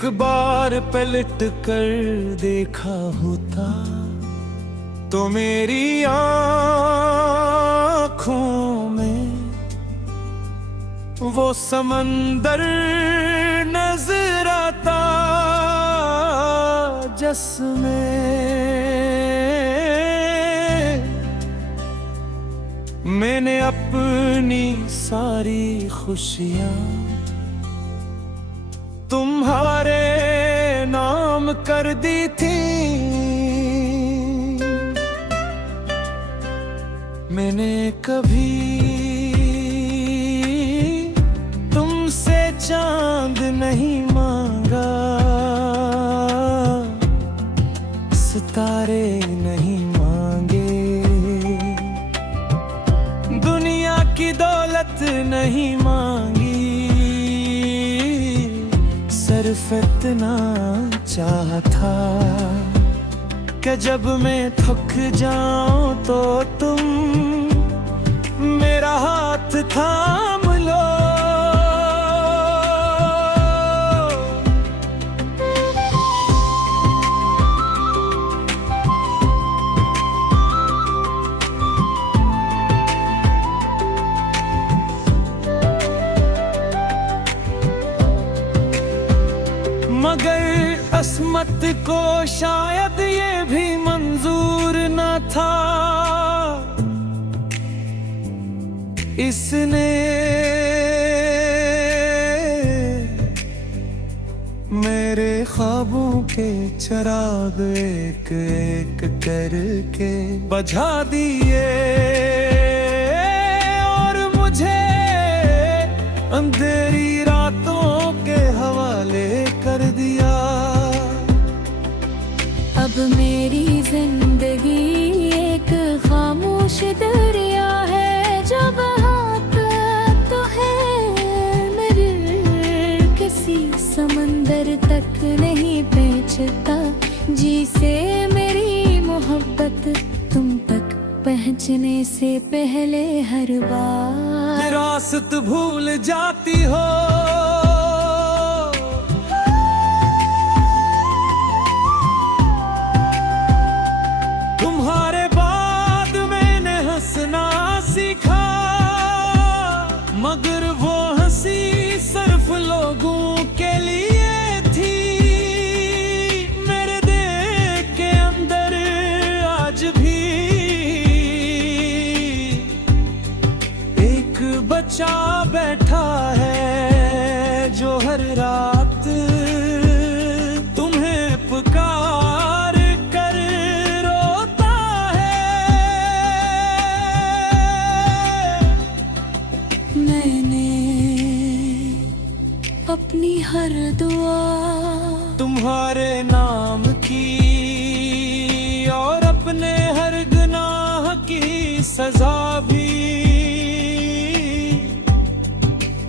एक बार पलट कर देखा होता तो मेरी आँखों में वो समंदर नजर आता जिसमें मैंने अपनी सारी खुशियाँ तुम्हारे नाम कर दी थी। मैंने कभी तुमसे चांद नहीं मांगा, सितारे नहीं मांगे, दुनिया की दौलत नहीं मांगी, सिर्फ इतना चाहा था कि जब मैं थक जाऊं तो तुम मेरा हाथ थाम लो। मगर अस्मत को शायद ये भी मंजूर न था, इसने मेरे ख्वाबों के चिराग एक एक करके बुझा दिए और मुझे अंधेरी रातों के हवाले कर दिया। अब मेरी जिंदगी एक खामोश दरिया है, जब हाथ तो है मेरे किसी समंदर तक नहीं पहुंचता, जिसे मेरी मोहब्बत तुम तक पहुंचने से पहले हर बार विरासत भूल जाती हो। तुम्हारे बाद मैंने हंसना सीखा, मगर वो हंसी सिर्फ लोगों के लिए थी। मेरे दिल के अंदर आज भी एक बच्चा बैठा है जो हर रात तुम्हें पुकार कर रोता है। मैंने अपनी हर दुआ तुम्हारे नाम की और अपने हर गुनाह की सजा भी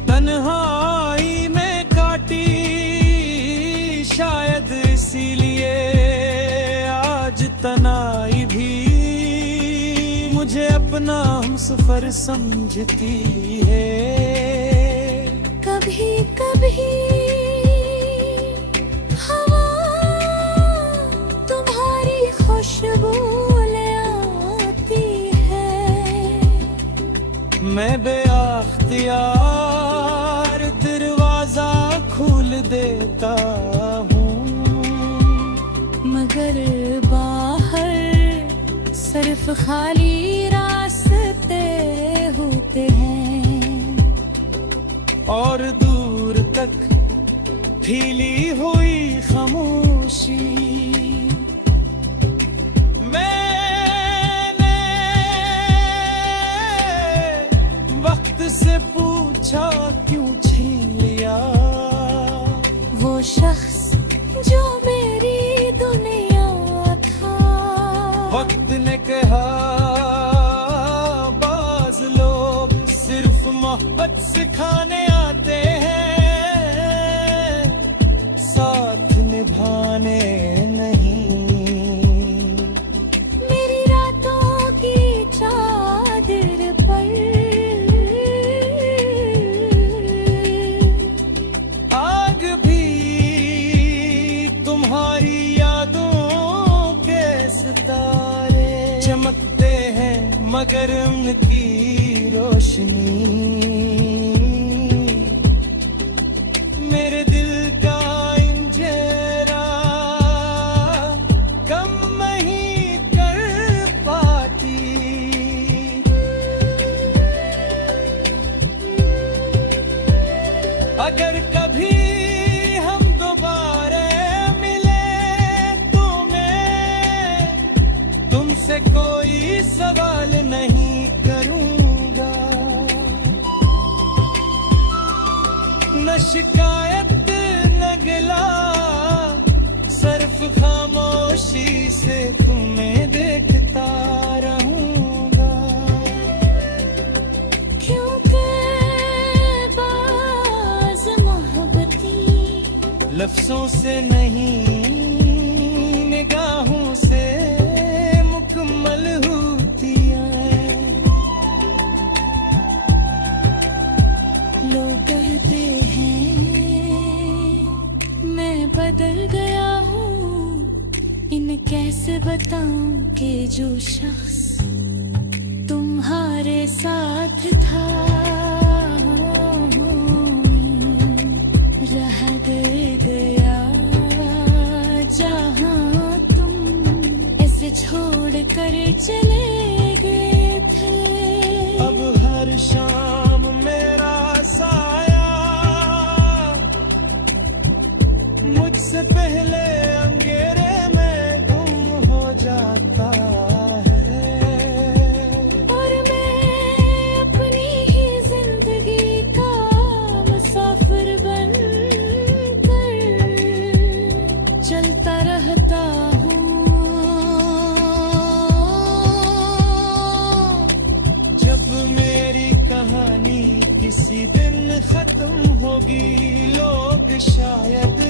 तन्हाई में काटी, शायद इसीलिए आज तनाई भी मुझे अपना हमसफर समझती है। कभी कभी हवा तुम्हारी खुशबू ले आती है, मैं बेअख्तियार दरवाजा खोल देता हूँ, मगर बाहर सिर्फ खाली रास्ते होते हैं और दूर तक फैली हुई खामोशी। मैंने वक्त से पूछा क्यों छीन लिया वो शख्स जो मेरी दुनिया था। वक्त ने कहा बाज लोग सिर्फ मोहब्बत सिखाने आते हैं, साथ निभाने नहीं। मेरी रातों की चादर पर आग भी मगर उनकी रोशनी मेरे दिल का इंजेरा कम नहीं कर पाती। अगर कभी हम दोबारा मिले तो मैं तुमसे कोई सवाल नहीं करूंगा, न शिकायत न गिला, सिर्फ खामोशी से तुम्हें देखता रहूंगा। क्योंकि बाज़ मोहब्बती लफ्जों से नहीं निगाहों से मुकम्मल होती है। लोग कहते हैं मैं बदल गया हूँ, इन्हें कैसे बताऊं कि जो शख्स तुम्हारे साथ था रह गया जहाँ तुम ऐसे छोड़ कर चले गए थे। अब हर शाम मेरा साया मुझसे पहले अंधेरे में गुम हो जाता है। और मैं अपनी ही जिंदगी का मुसाफिर बन कर चलता रहता हूँ। जब मेरी कहानी किसी दिन खत्म होगी, लोग शायद